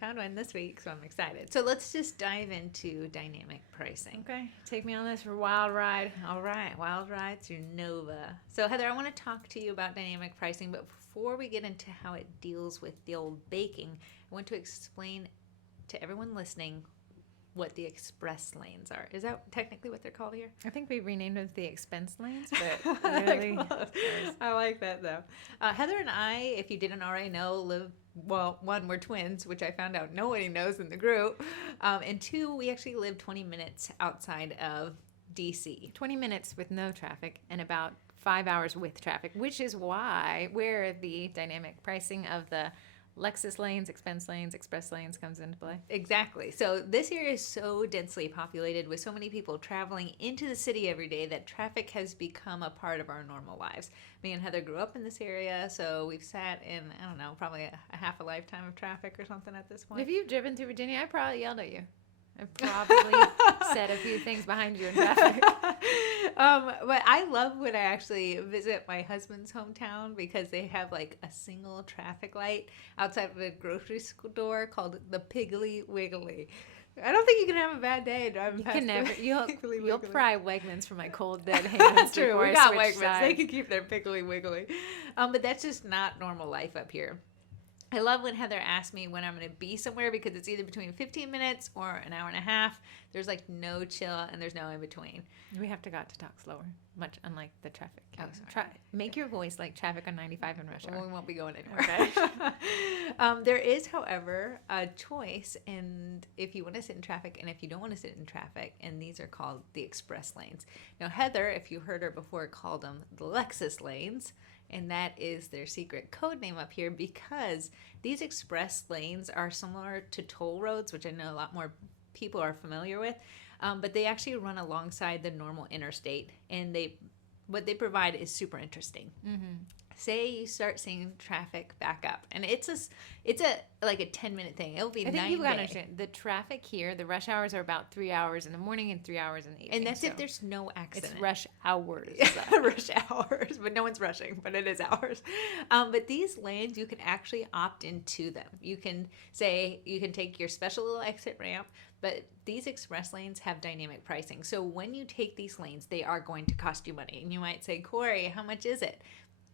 found one this week, so I'm excited. So let's just dive into dynamic pricing. Okay, take me on this wild ride. All right, wild ride through Nova. So Heather, I want to talk to you about dynamic pricing, but before we get into how it deals with the old baking, I want to explain to everyone listening what the express lanes are. Is that technically what they're called here? I think we renamed it the expense lanes, but really, I like that though. Heather and I, if you didn't already know, live, well, one, we're twins, which I found out nobody knows in the group, and two, we actually live 20 minutes outside of DC. 20 minutes with no traffic and about 5 hours with traffic, which is where the dynamic pricing of the Lexus lanes, expense lanes, express lanes comes into play. Exactly. So this area is so densely populated with so many people traveling into the city every day that traffic has become a part of our normal lives. Me and Heather grew up in this area, so we've sat in, I don't know, probably a half a lifetime of traffic or something at this point. If you've driven through Virginia, I probably yelled at you. I probably said a few things behind you in traffic. But I love when I actually visit my husband's hometown because they have like a single traffic light outside of a grocery store called the Piggly Wiggly. I don't think you can have a bad day driving past. You can never. You'll Wiggly. pry Wegmans from my cold dead hands. True, we I got switch Wegmans. sides. They can keep their Piggly Wiggly. But that's just not normal life up here. I love when Heather asks me when I'm going to be somewhere because it's either between 15 minutes or an hour and a half. There's like no chill and there's no in between. We have to talk slower, much unlike the traffic. Oh, sorry. Make your voice like traffic on 95 in rush hour. We won't be going anywhere. Okay. There is, however, a choice, and if you want to sit in traffic and if you don't want to sit in traffic, and these are called the express lanes. Now, Heather, if you heard her before, called them the Lexus lanes. And that is their secret code name up here because these express lanes are similar to toll roads, which I know a lot more people are familiar with, but they actually run alongside the normal interstate, and what they provide is super interesting. Mm-hmm. Say you start seeing traffic back up, and it's like a 10-minute thing. It'll be. I think you've got to understand the traffic here. The rush hours are about 3 hours in the morning and 3 hours in the evening. And that's if there's no accident. It's rush hours. Rush hours, but no one's rushing. But it is hours. But these lanes, you can actually opt into them. You can take your special little exit ramp. But these express lanes have dynamic pricing. So when you take these lanes, they are going to cost you money. And you might say, Corey, how much is it?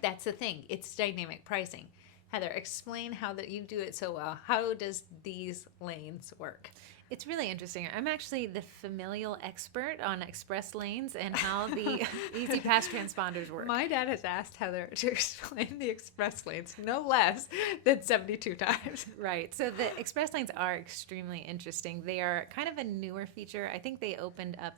That's the thing. It's dynamic pricing. Heather, explain how that you do it so well. How does these lanes work? It's really interesting. I'm actually the familial expert on express lanes and how the Easy Pass transponders work. My dad has asked Heather to explain the express lanes no less than 72 times. Right. So the express lanes are extremely interesting. They are kind of a newer feature. I think they opened up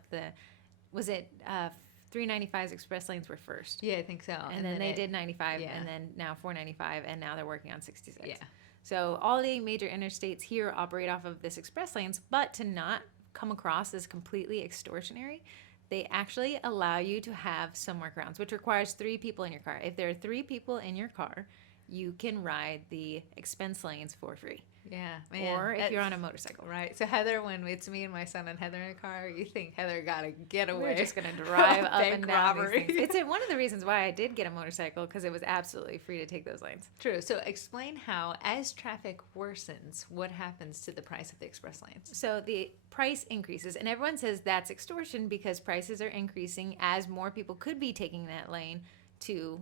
395's express lanes were first. Yeah, I think so. And then they did 95, and then now 495, and now they're working on 66. Yeah. So all the major interstates here operate off of this express lanes, but to not come across as completely extortionary, they actually allow you to have some workarounds, which requires 3 people in your car. If there are 3 people in your car, you can ride the expense lanes for free. Yeah, man. Or if you're on a motorcycle. Right. So Heather, when it's me and my son and Heather in a car, you think Heather got to get away. We're just going to drive up and down robbery. these things. It's one of the reasons why I did get a motorcycle, because it was absolutely free to take those lanes. True. So explain how, as traffic worsens, what happens to the price of the express lanes? So the price increases, and everyone says that's extortion because prices are increasing as more people could be taking that lane to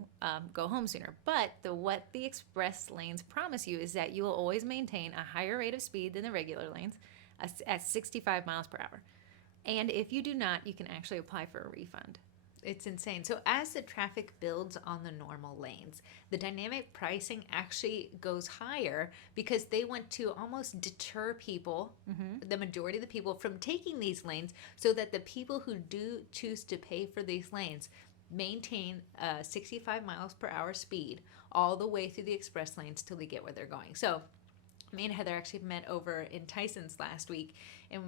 go home sooner. But what the express lanes promise you is that you will always maintain a higher rate of speed than the regular lanes at 65 miles per hour. And if you do not, you can actually apply for a refund. It's insane. So as the traffic builds on the normal lanes, the dynamic pricing actually goes higher because they want to almost deter people, the majority of the people, from taking these lanes so that the people who do choose to pay for these lanes maintain 65 miles per hour speed all the way through the express lanes till they get where they're going. So me and Heather actually met over in Tyson's last week, and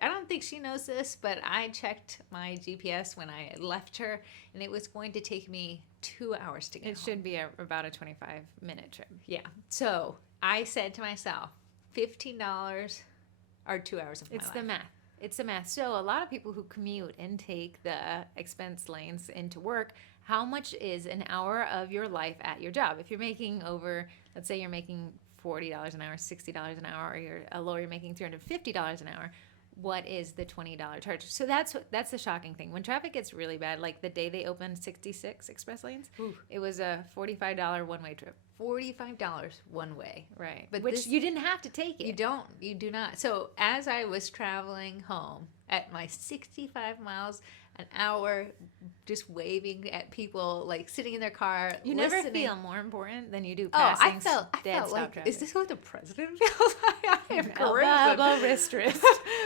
I don't think she knows this, but I checked my GPS when I left her, and it was going to take me 2 hours to get home. It should be about a 25-minute trip. Yeah. So I said to myself, $15 or 2 hours of my life. It's the math. So a lot of people who commute and take the expense lanes into work, how much is an hour of your life at your job? If you're making let's say you're making $40 an hour, $60 an hour, or you're a lawyer making $350 an hour, what is the $20 charge? So that's the shocking thing. When traffic gets really bad, like the day they opened 66 express lanes, it was a $45 one-way trip. $45 one way. Right. But which you didn't have to take it. You do not. So as I was traveling home at my 65 miles an hour, just waving at people, like sitting in their car, you listening. never feel more important than you do passing I felt like, traffic. is this what the president feels like? I am elbow, wrist.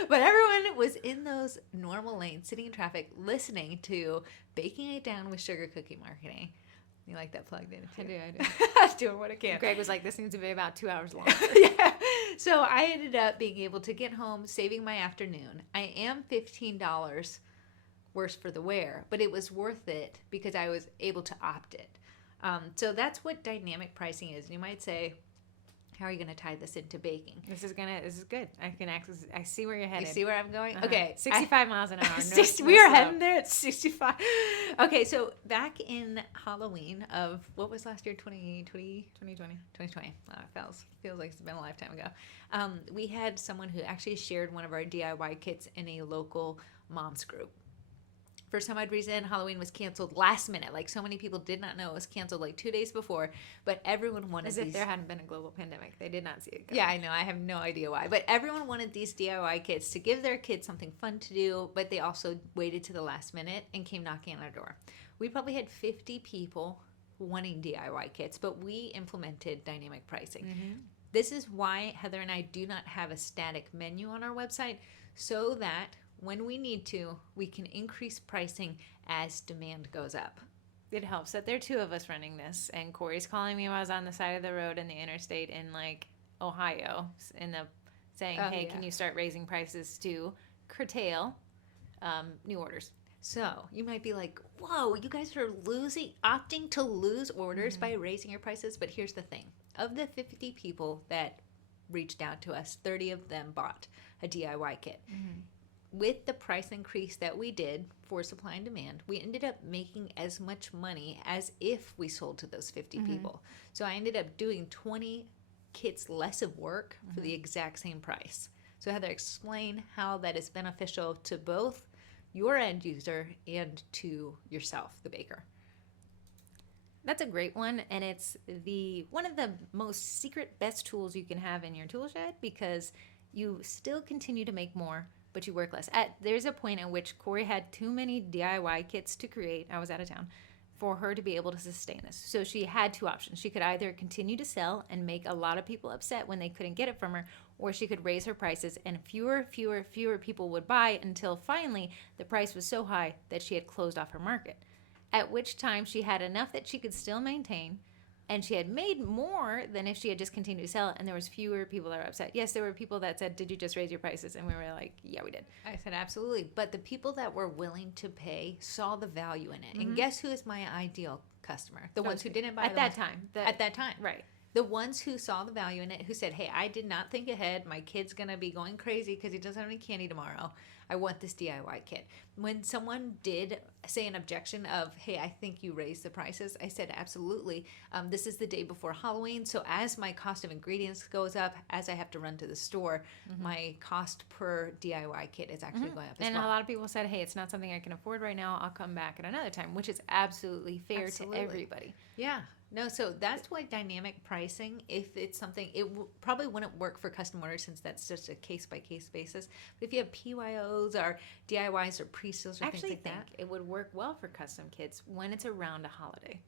But everyone was in those normal lanes, sitting in traffic, listening to Baking It Down with Sugar Cookie Marketing. You like that plugged in? I do. I'm doing what I can. Greg was like, this needs to be about 2 hours long. Yeah. So I ended up being able to get home, saving my afternoon. I am $15 worse for the wear, but it was worth it because I was able to opt it. So that's what dynamic pricing is. And you might say, how are you going to tie this into baking? This is good. I see where you're headed. You see where I'm going? Okay. 65 miles an hour. We are heading there at 65. Okay, so back in Halloween of, what was last year? 2020? 2020. Oh, it feels like it's been a lifetime ago. We had someone who actually shared one of our DIY kits in a local moms group. For some odd reason, Halloween was canceled last minute. Like, so many people did not know it was canceled like 2 days before, but everyone wanted these. As if there hadn't been a global pandemic. They did not see it coming. Yeah, I know. I have no idea why. But everyone wanted these DIY kits to give their kids something fun to do, but they also waited to the last minute and came knocking on our door. We probably had 50 people wanting DIY kits, but we implemented dynamic pricing. Mm-hmm. This is why Heather and I do not have a static menu on our website, so that when we need to, we can increase pricing as demand goes up. It helps that there are two of us running this, and Corey's calling me while I was on the side of the road in the interstate in like Ohio, saying, "Hey, can you start raising prices to curtail new orders?" So you might be like, "Whoa, you guys are opting to lose orders by raising your prices." But here's the thing: of the 50 people that reached out to us, 30 of them bought a DIY kit. Mm-hmm. With the price increase that we did for supply and demand, we ended up making as much money as if we sold to those 50 people. So I ended up doing 20 kits less of work for the exact same price. So Heather, explain how that is beneficial to both your end user and to yourself, the baker. That's a great one, and it's one of the most secret best tools you can have in your tool shed, because you still continue to make more, but you work less. There's a point at which Corey had too many DIY kits to create. I was out of town for her to be able to sustain this. So she had two options. She could either continue to sell and make a lot of people upset when they couldn't get it from her, or she could raise her prices and fewer people would buy, until finally the price was so high that she had closed off her market. At which time she had enough that she could still maintain, and she had made more than if she had just continued to sell it, and there was fewer people that were upset. Yes, there were people that said, "Did you just raise your prices?" And we were like, "Yeah, we did." I said, absolutely. But the people that were willing to pay saw the value in it. And guess who is my ideal customer? The ones who didn't buy at that time. At that time. Right. The ones who saw the value in it, who said, "Hey, I did not think ahead. My kid's going to be going crazy because he doesn't have any candy tomorrow. I want this DIY kit." When someone did say an objection of, "Hey, I think you raised the prices," I said, absolutely. This is the day before Halloween. So as my cost of ingredients goes up, as I have to run to the store, my cost per DIY kit is actually going up as well. And a lot of people said, "Hey, it's not something I can afford right now. I'll come back at another time," which is absolutely fair to everybody. Yeah. No, so that's why dynamic pricing, if it's something, probably wouldn't work for custom orders, since that's just a case-by-case basis. But if you have PYOs or DIYs or pre-sales or things like that. I think it would work well for custom kits when it's around a holiday.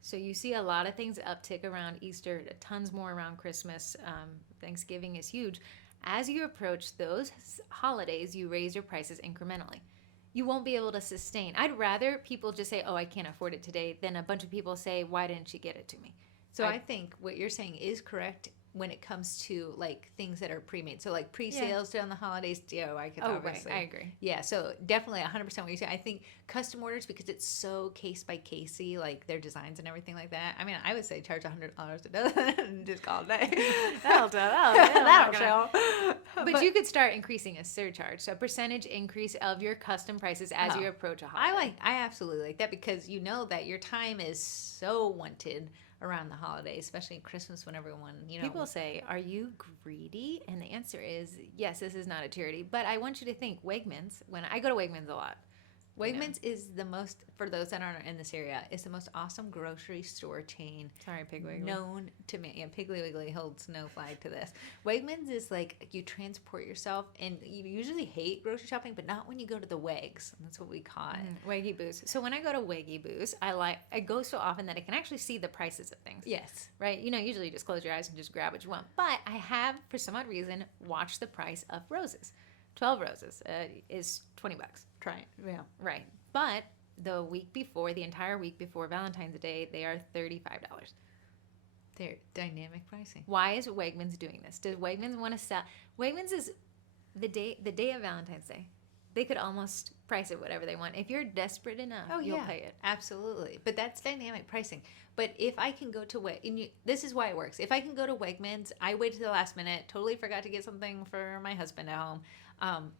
So you see a lot of things uptick around Easter, tons more around Christmas. Thanksgiving is huge. As you approach those holidays, you raise your prices incrementally. You won't be able to sustain. I'd rather people just say, "Oh, I can't afford it today," than a bunch of people say, "Why didn't you get it to me?" So I think what you're saying is correct when it comes to like things that are pre-made. So like pre-sales during the holidays, DIY kits, obviously. Right. I agree. Yeah, so definitely 100% what you say. I think custom orders, because it's so case-by-casey, like their designs and everything like that. I mean, I would say charge $100 a dozen and just call it a day. That'll show. But you could start increasing a surcharge, so a percentage increase of your custom prices as you approach a holiday. I absolutely like that, because you know that your time is so wanted around the holidays, especially Christmas, when everyone, People say, "Are you greedy?" And the answer is yes. This is not a charity, but I want you to think Wegmans. When I go to Wegmans a lot, Wegmans is the most, for those that aren't in this area, is the most awesome grocery store chain. Sorry, Pig Wiggly. Known to me. Yeah, Piggly Wiggly holds no flag to this. Wegmans is like you transport yourself, and you usually hate grocery shopping, but not when you go to the Wegs. That's what we call it. Weggy Booze. So when I go to Weggy Booze, I go so often that I can actually see the prices of things. Yes. Right? Usually you just close your eyes and just grab what you want. But I have, for some odd reason, watched the price of roses. 12 roses is $20. Try it. Yeah. Right. But the entire week before Valentine's Day, they are $35. They're dynamic pricing. Why is Wegmans doing this? Does Wegmans want to sell? Wegmans is the day of Valentine's Day. They could almost price it whatever they want. If you're desperate enough, you'll pay it. Absolutely. But that's dynamic pricing. But if I can go to this is why it works. If I can go to Wegmans, I wait to the last minute, totally forgot to get something for my husband at home.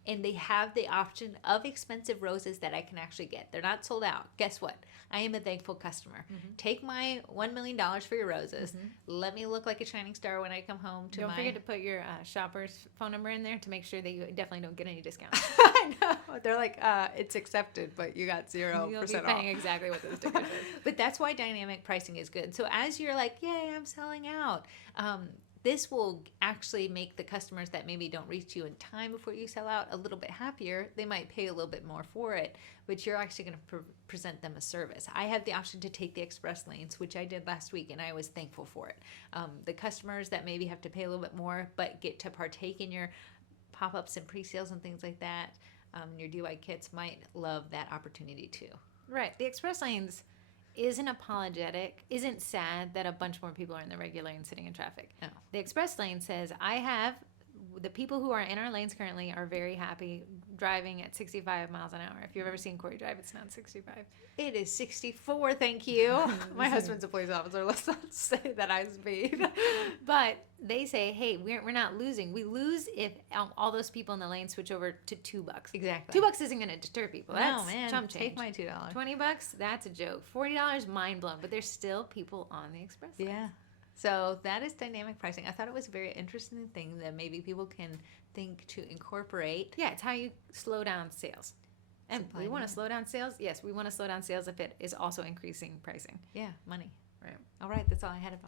And they have the option of expensive roses that I can actually get. They're not sold out. Guess what? I am a thankful customer. Take my $1 million for your roses. Let me look like a shining star when I come home to Don't forget to put your shopper's phone number in there to make sure that you definitely don't get any discounts. I know. They're like, it's accepted, but you got 0% You'll be off. paying exactly what the sticker says. But that's why dynamic pricing is good. So as you're like, yay, I'm selling out, this will actually make the customers that maybe don't reach you in time before you sell out a little bit happier. They might pay a little bit more for it, but you're actually going to present them a service. I had the option to take the express lanes, which I did last week, and I was thankful for it. The customers that maybe have to pay a little bit more but get to partake in your pop-ups and pre-sales and things like that, your DIY kits might love that opportunity too. Right. The express lanes isn't sad that a bunch more people are in the regular lane sitting in traffic. No. The express lane says, the people who are in our lanes currently are very happy driving at 65 miles an hour. If you've ever seen Corey drive, it's not 65. It is 64, thank you. My husband's a police officer. Let's not say that I speed. But they say, hey, we're not losing. We lose if all those people in the lane switch over to $2. Exactly. $2 isn't going to deter people. That's chump change. Take my $2. $20, that's a joke. $40, mind blown. But there's still people on the express lanes. Yeah. So that is dynamic pricing. I thought it was a very interesting thing that maybe people can think to incorporate. Yeah, it's how you slow down sales. And we want to slow down sales? Yes, we want to slow down sales if it is also increasing pricing. Yeah, money. Right. All right, that's all I had about